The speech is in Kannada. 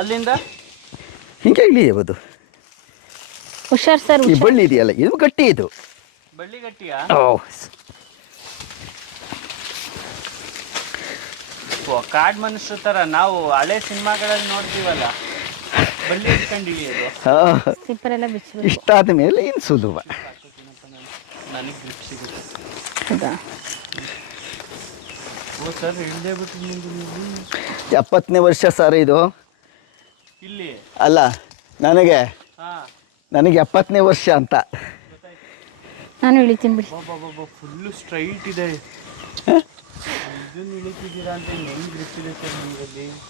ಅಲ್ಲಿಂದ ಹಿಂಗೆ ಇಳಿಯಬಹುದು. ಹುಷಾರ್ ಸರ್, ಈ ಬಳ್ಳಿ ಇದೆಯಲ್ಲ ಇದು ಗಟ್ಟಿ ಇದು. ಬಳ್ಳಿ ಗಟ್ಟಿಯಾ? ಕಾಡ್ ಮನುಷ್ಯರ ತರ ನಾವು ಹಳೆ ಸಿನಿಮಾಗಳಲ್ಲಿ ನೋಡ್ತೀವಲ್ಲ, ಬಳ್ಳಿ ಇಟ್ಕೊಂಡು ಇಳಿಯೋದು. ಸ್ಲಿಪ್ಪರೆಲ್ಲ ಬಿಚ್ಚಬೇಕು. ಇಷ್ಟಾದ ಮೇಲೆ ಇನ್ನು ಸುಲಭ. ನನಗೆ ಗ್ರಿಪ್ ಸಿಗುತ್ತೆ. ಹೌದಾ? ಓ ಸರ್, ಇಳ್ದೇ ಬಿಟ್ಟು ನೀವು 70ನೇ ವರ್ಷ ಸರ್ ಇದು. ಇಲ್ಲಿ ಅಲ್ಲ, ನನಗೆ ಹಾಂ, ನನಗೆ 70ನೇ ವರ್ಷ ಅಂತ. ನಾನು ಇಳಿತೀನಿ ಬಿಡಿ. ಫುಲ್ಲು ಸ್ಟ್ರೈಟ್ ಇದೆ. ಇದನ್ನು ಇಳಿತಿದ್ದೀರಾ ಅಂತ ಹೆಂಗೆ ಗ್ರಿಪ್ ಇದೆ ಸರ್ ನಿಮ್ಮಲ್ಲಿ?